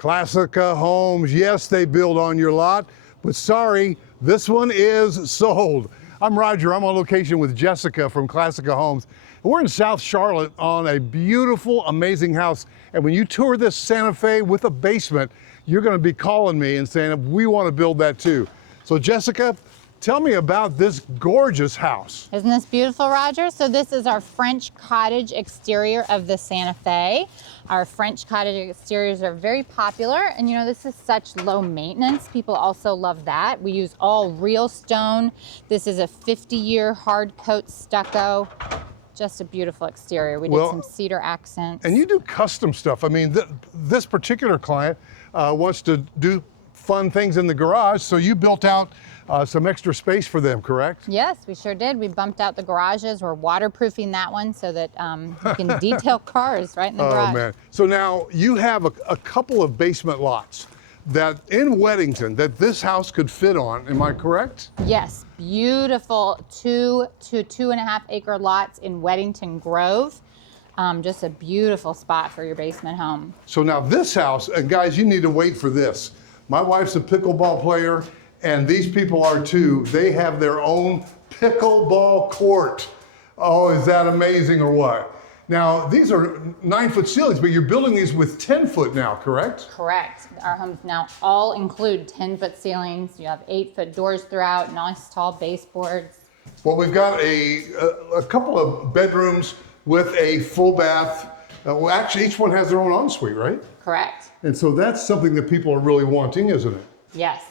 Classica Homes, yes, they build on your lot, but sorry, this one is sold. I'm Roger, I'm on location with Jessica from Classica Homes. We're in South Charlotte on a beautiful, amazing house. And when you tour this Santa Fe with a basement, you're gonna be calling me and saying, we wanna build that too. So Jessica, tell me about this gorgeous house. Isn't this beautiful, Roger? So this is our French cottage exterior of the Santa Fe. Our French cottage exteriors are very popular, and you know, this is such low maintenance. People also love that. We use all real stone. This is a 50-year hard coat stucco. Just a beautiful exterior. We did some cedar accents. And you do custom stuff. I mean, this particular client wants to do fun things in the garage, so you built out some extra space for them, correct? Yes, we sure did. We bumped out the garages. We're waterproofing that one so that you can detail cars right in the garage. Oh man. So now you have a couple of basement lots that in Weddington that this house could fit on, am I correct? Yes, beautiful 2 to 2.5 acre lots in Weddington Grove. Just a beautiful spot for your basement home. So now this house, and guys, you need to wait for this. My wife's a pickleball player, and these people are too. They have their own pickleball court. Oh, is that amazing or what? Now, these are 9-foot ceilings, but you're building these with 10-foot now, correct? Correct. Our homes now all include 10-foot ceilings. You have 8-foot doors throughout, nice tall baseboards. Well, we've got a couple of bedrooms with a full bath. Well, actually, each one has their own ensuite, right? Correct. And so that's something that people are really wanting, isn't it? Yes.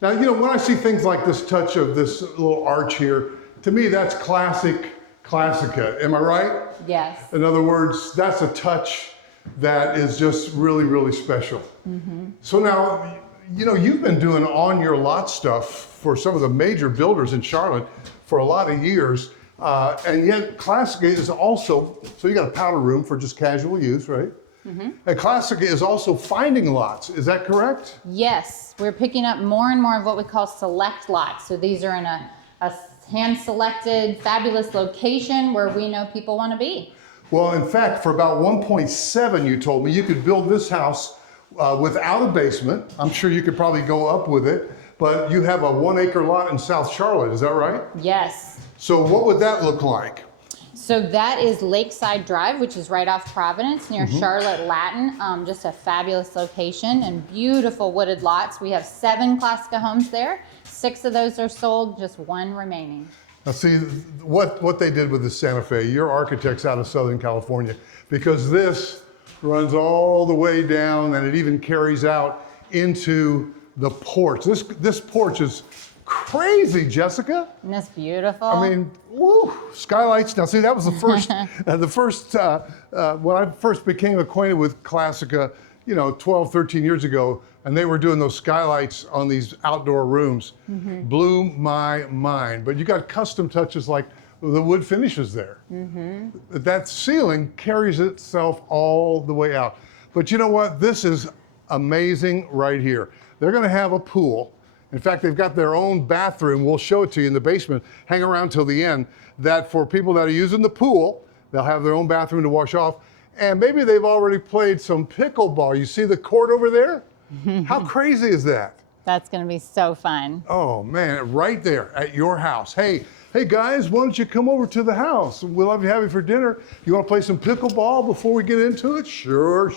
Now, you know, when I see things like this touch of this little arch here, to me, that's classic Classica. Am I right? Yes. In other words, that's a touch that is just really, really special. Mm-hmm. So now, you know, you've been doing on your lot stuff for some of the major builders in Charlotte for a lot of years. And yet Classica is also, so you got a powder room for just casual use, right? Mm-hmm. And Classica is also finding lots, is that correct? Yes, we're picking up more and more of what we call select lots. So these are in a hand-selected, fabulous location where we know people want to be. Well, in fact, for about 1.7, you told me, you could build this house without a basement. I'm sure you could probably go up with it, but you have a 1-acre lot in South Charlotte, is that right? Yes. So what would that look like? So that is Lakeside Drive, which is right off Providence near Charlotte Latin. Just a fabulous location and beautiful wooded lots. We have 7 Classica homes there. 6 of those are sold, just 1 remaining. Now see, what they did with the Santa Fe, your architect's out of Southern California, because this runs all the way down and it even carries out into the porch. This porch is crazy, Jessica. Isn't this beautiful? I mean, woo, skylights. Now see, that was the first, when I first became acquainted with Classica, you know, 12, 13 years ago, and they were doing those skylights on these outdoor rooms, blew my mind. But you got custom touches like the wood finishes there. That ceiling carries itself all the way out. But you know what? This is amazing right here. They're gonna have a pool. In fact, they've got their own bathroom. We'll show it to you in the basement. Hang around till the end. That for people that are using the pool, they'll have their own bathroom to wash off. And maybe they've already played some pickleball. You see the court over there? How crazy is that? That's going to be so fun. Oh man, right there at your house. Hey guys, why don't you come over to the house? We'll love to have you for dinner. You want to play some pickleball before we get into it? Sure.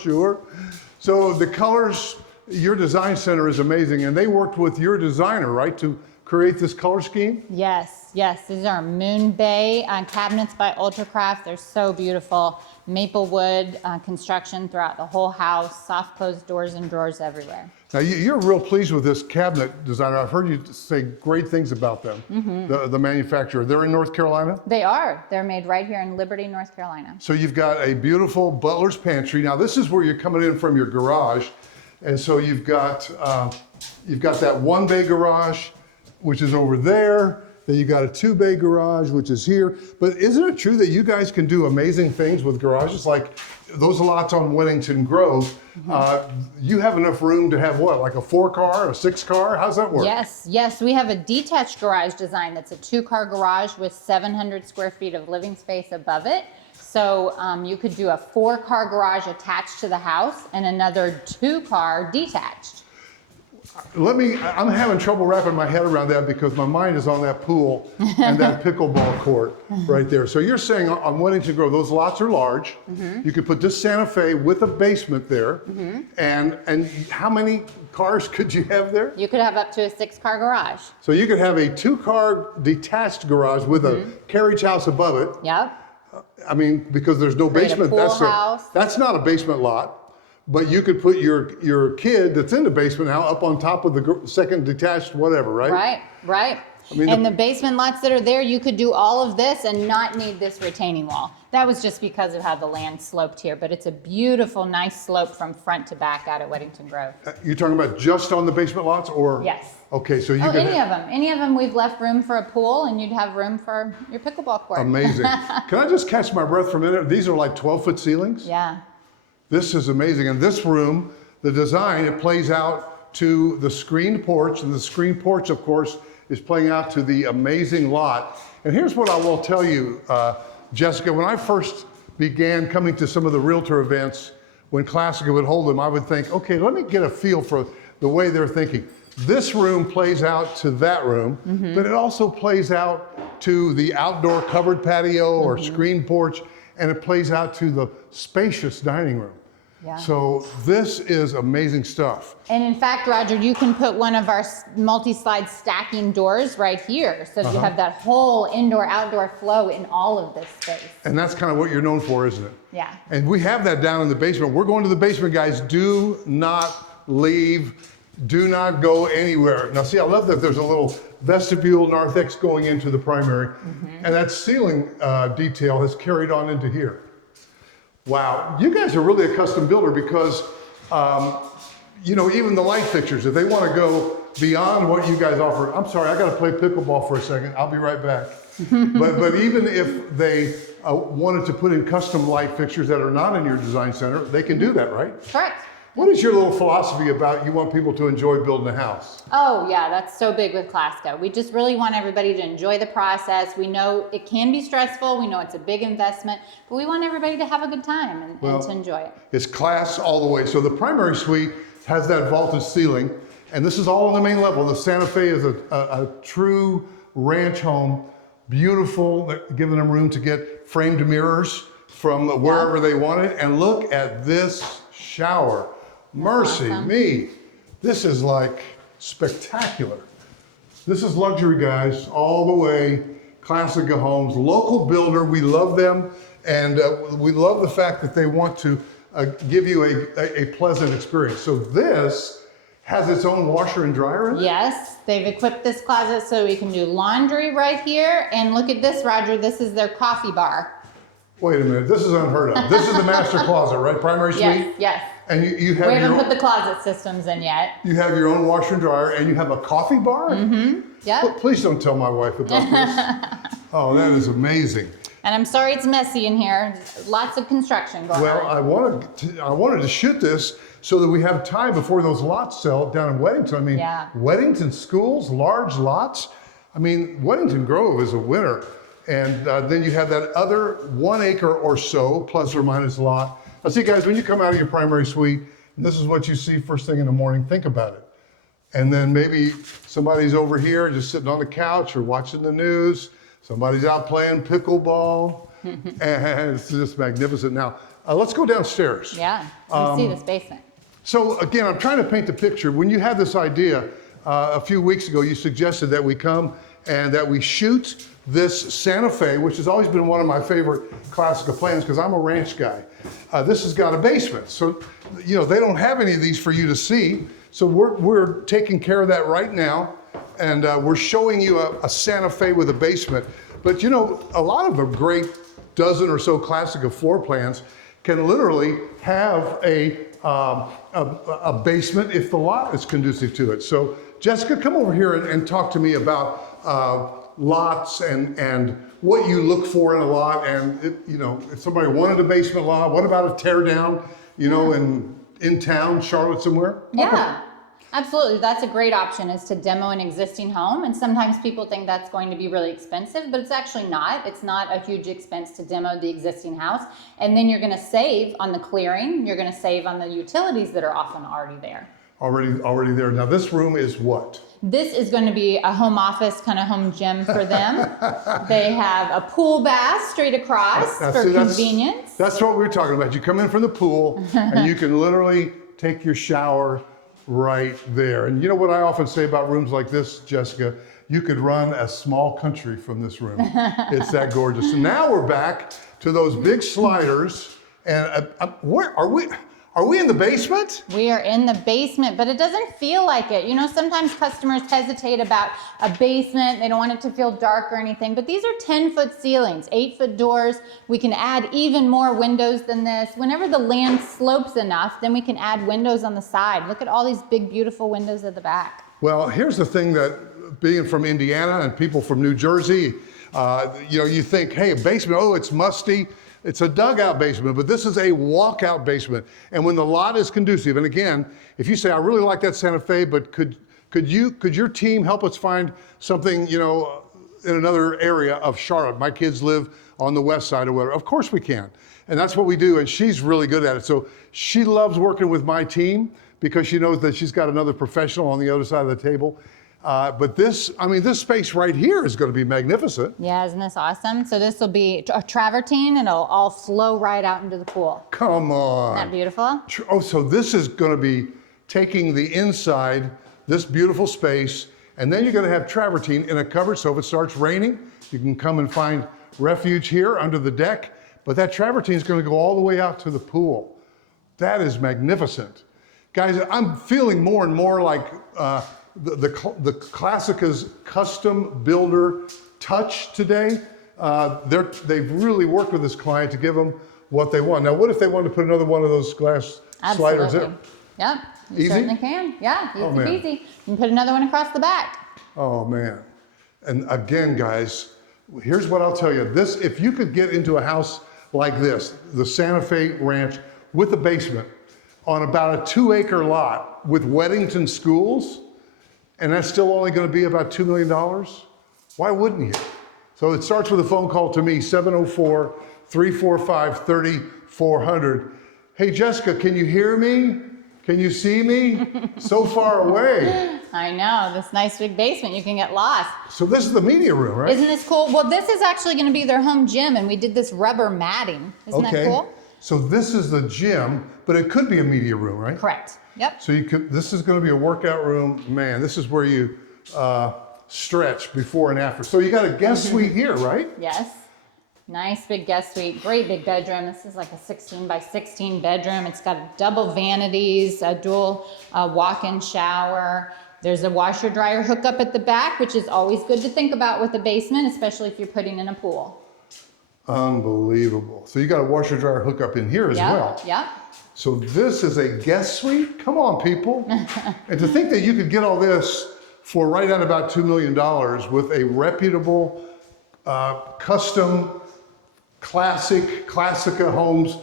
So the colors, your design center is amazing, and they worked with your designer, right, to create this color scheme? Yes. These are Moon Bay cabinets by Ultracraft. They're so beautiful. Maple wood construction throughout the whole house, soft closed doors and drawers everywhere. Now you're real pleased with this cabinet designer. I've heard you say great things about them, the manufacturer. They're in North Carolina? They are. They're made right here in Liberty, North Carolina. So you've got a beautiful butler's pantry. Now this is where you're coming in from your garage. And so you've got that 1-bay garage, which is over there. Then you got a 2-bay garage, which is here. But isn't it true that you guys can do amazing things with garages? Like those lots on Weddington Grove, you have enough room to have what, like a 4-car, a 6-car? How's that work? Yes, we have a detached garage design that's a 2-car garage with 700 square feet of living space above it. So you could do a 4-car garage attached to the house and another 2-car detached. I'm having trouble wrapping my head around that because my mind is on that pool and that pickleball court right there. So you're saying on Weddington Grove, those lots are large. You could put this Santa Fe with a basement there. And how many cars could you have there? You could have up to a 6-car garage. So you could have a 2-car detached garage with a carriage house above it. Yep. I mean, because there's no Create a basement. pool house. That's not a basement lot. But you could put your kid that's in the basement now up on top of the second detached whatever, right? Right. I mean, and the basement lots that are there, you could do all of this and not need this retaining wall. That was just because of how the land sloped here, but it's a beautiful, nice slope from front to back out at Weddington Grove. You're talking about just on the basement lots, or? Yes. Okay, so you could any of them we've left room for a pool, and you'd have room for your pickleball court. Amazing. Can I just catch my breath for a minute? These are like 12-foot ceilings? Yeah. This is amazing. And this room, the design, it plays out to the screened porch, and the screened porch, of course, is playing out to the amazing lot. And here's what I will tell you, Jessica, when I first began coming to some of the realtor events, when Classica would hold them, I would think, okay, let me get a feel for the way they're thinking. This room plays out to that room, but it also plays out to the outdoor covered patio or screened porch, and it plays out to the spacious dining room. Yeah. So this is amazing stuff. And in fact, Roger, you can put one of our multi-slide stacking doors right here. So you have that whole indoor-outdoor flow in all of this space. And that's kind of what you're known for, isn't it? Yeah. And we have that down in the basement. We're going to the basement, guys. Do not leave. Do not go anywhere. Now see, I love that there's a little vestibule narthex going into the primary, and that ceiling detail has carried on into here. Wow, you guys are really a custom builder because, you know, even the light fixtures, if they want to go beyond what you guys offer, I'm sorry, I got to play pickleball for a second. I'll be right back. but even if they wanted to put in custom light fixtures that are not in your design center, they can do that, right? Correct. What is your little philosophy about you want people to enjoy building a house? Oh yeah, that's so big with Classica. We just really want everybody to enjoy the process. We know it can be stressful. We know it's a big investment, but we want everybody to have a good time and to enjoy it. It's class all the way. So the primary suite has that vaulted ceiling, and this is all on the main level. The Santa Fe is a true ranch home, beautiful, giving them room to get framed mirrors from wherever they want it. And look at this shower. Mercy me, this is like spectacular. This is luxury, guys, all the way. Classica Homes, local builder, we love them, and we love the fact that they want to give you a pleasant experience. So this has its own washer and dryer in it? Yes, they've equipped this closet so we can do laundry right here, and look at this, Roger, this is their coffee bar. Wait a minute, this is unheard of. This is the master closet, right? Primary suite? Yes, yes. And you have We your haven't own, put the closet systems in yet. you have your own washer and dryer, and you have a coffee bar? Yep. Please don't tell my wife about this. Oh, that is amazing. And I'm sorry it's messy in here. Lots of construction going Well, on. I wanted to shoot this so that we have time before those lots sell down in Weddington. I mean, Weddington schools, large lots. I mean, Weddington Grove is a winner. And then you have that other 1 acre or so, plus or minus lot. Now see guys, when you come out of your primary suite, and this is what you see first thing in the morning, think about it. And then maybe somebody's over here just sitting on the couch or watching the news. Somebody's out playing pickleball. And it's just magnificent. Now, let's go downstairs. Yeah, let's see this basement. So again, I'm trying to paint the picture. When you had this idea a few weeks ago, you suggested that we come and that we shoot this Santa Fe, which has always been one of my favorite Classica plans because I'm a ranch guy. This has got a basement. So, you know, they don't have any of these for you to see. So we're taking care of that right now. And we're showing you a Santa Fe with a basement. But you know, a lot of the great dozen or so Classica floor plans can literally have a basement if the lot is conducive to it. So Jessica, come over here and talk to me about lots and what you look for in a lot. And you know, if somebody wanted a basement lot, what about a tear down, you know, in town, Charlotte somewhere? Yeah. Absolutely, that's a great option, is to demo an existing home. And sometimes people think that's going to be really expensive, but it's actually not. It's not a huge expense to demo the existing house. And then you're gonna save on the clearing, you're gonna save on the utilities that are often already there. Already there. Now this room is what? This is going to be a home office, kind of home gym for them. They have a pool bath straight across for convenience. That's what we were talking about. You come in from the pool and you can literally take your shower right there. And you know what I often say about rooms like this, Jessica? You could run a small country from this room. It's that gorgeous. And now we're back to those big sliders. And where are we? Are we in the basement? We are in the basement, but it doesn't feel like it. You know, sometimes customers hesitate about a basement. They don't want it to feel dark or anything, but these are 10-foot ceilings, 8-foot doors. We can add even more windows than this. Whenever the land slopes enough, then we can add windows on the side. Look at all these big, beautiful windows at the back. Well, here's the thing, that being from Indiana and people from New Jersey, you know, you think, hey, a basement, oh, it's musty. It's a dugout basement, but this is a walkout basement. And when the lot is conducive, and again, if you say, I really like that Santa Fe, but could your team help us find something, you know, in another area of Charlotte? My kids live on the west side or whatever. Of course we can. And that's what we do, and she's really good at it. So she loves working with my team because she knows that she's got another professional on the other side of the table. But this, I mean, this space right here is going to be magnificent. Yeah, isn't this awesome? So this will be a travertine, and it'll all flow right out into the pool. Come on. Isn't that beautiful? Oh, so this is going to be taking the inside, this beautiful space, and then you're going to have travertine in a cupboard, so if it starts raining, you can come and find refuge here under the deck. But that travertine is going to go all the way out to the pool. That is magnificent. Guys, I'm feeling more and more like the Classica's custom builder touch today. They've really worked with this client to give them what they want. Now, what if they want to put another one of those glass sliders in? Yep, you certainly can. Yeah, easy peasy. You can put another one across the back. Oh man. And again, guys, here's what I'll tell you. This, if you could get into a house like this, the Santa Fe Ranch with a basement on about a 2-acre lot with Weddington schools, and that's still only going to be about $2 million, why wouldn't you? So it starts with a phone call to me, 704-345-3400. Hey, Jessica, can you hear me? Can you see me? So far away. I know, this nice big basement, you can get lost. So this is the media room, right? Isn't this cool? Well, this is actually going to be their home gym, and we did this rubber matting. Isn't that cool? So this is the gym, but it could be a media room, right? Correct. Yep. So this is going to be a workout room. Man, this is where you stretch before and after. So you got a guest suite here, right? Yes. Nice big guest suite. Great big bedroom. This is like a 16 by 16 bedroom. It's got double vanities, a dual walk-in shower. There's a washer dryer hookup at the back, which is always good to think about with a basement, especially if you're putting in a pool. Unbelievable. So you got a washer dryer hookup in here as well. Yep. So this is a guest suite? Come on, people. And to think that you could get all this for right at about $2 million with a reputable, custom, Classica Homes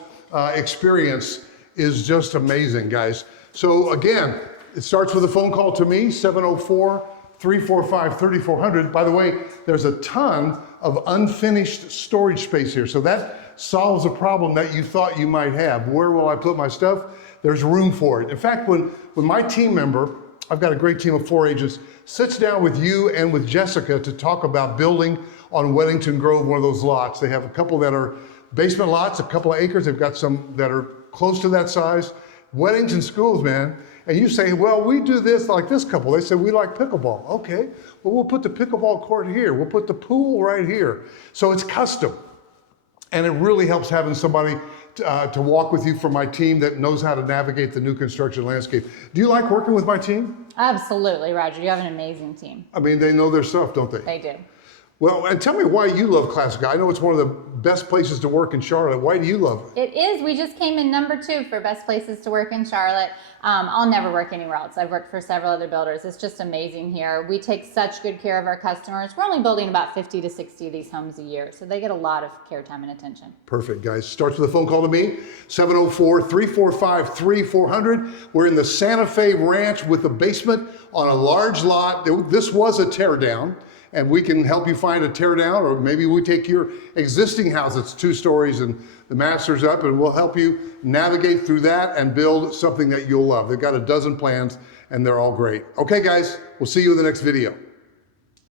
experience is just amazing, guys. So again, it starts with a phone call to me, 704-345-3400. By the way, there's a ton of unfinished storage space here. So that solves a problem that you thought you might have. Where will I put my stuff? There's room for it. In fact, when my team member, I've got a great team of 4 agents, sits down with you and with Jessica to talk about building on Weddington Grove, one of those lots. They have a couple that are basement lots, a couple of acres. They've got some that are close to that size. Weddington schools, man. And you say, well, we do this like this couple. They say, we like pickleball. Okay, well, we'll put the pickleball court here. We'll put the pool right here. So it's custom. And it really helps having somebody to walk with you from my team that knows how to navigate the new construction landscape. Do you like working with my team? Absolutely, Roger. You have an amazing team. I mean, they know their stuff, don't they? They do. Well, and tell me why you love Classica. I know it's one of the best places to work in Charlotte. Why do you love it? It is. We just came in #2 for best places to work in Charlotte. I'll never work anywhere else. I've worked for several other builders. It's just amazing here. We take such good care of our customers. We're only building about 50 to 60 of these homes a year, so they get a lot of care, time, and attention. Perfect, guys. Starts with a phone call to me, 704-345-3400. We're in the Santa Fe Ranch with a basement on a large lot. This was a tear down, and we can help you find a tear down, or maybe we take your existing house that's 2 stories and the master's up, and we'll help you navigate through that and build something that you'll love. They've got a dozen plans and they're all great. Okay guys, we'll see you in the next video.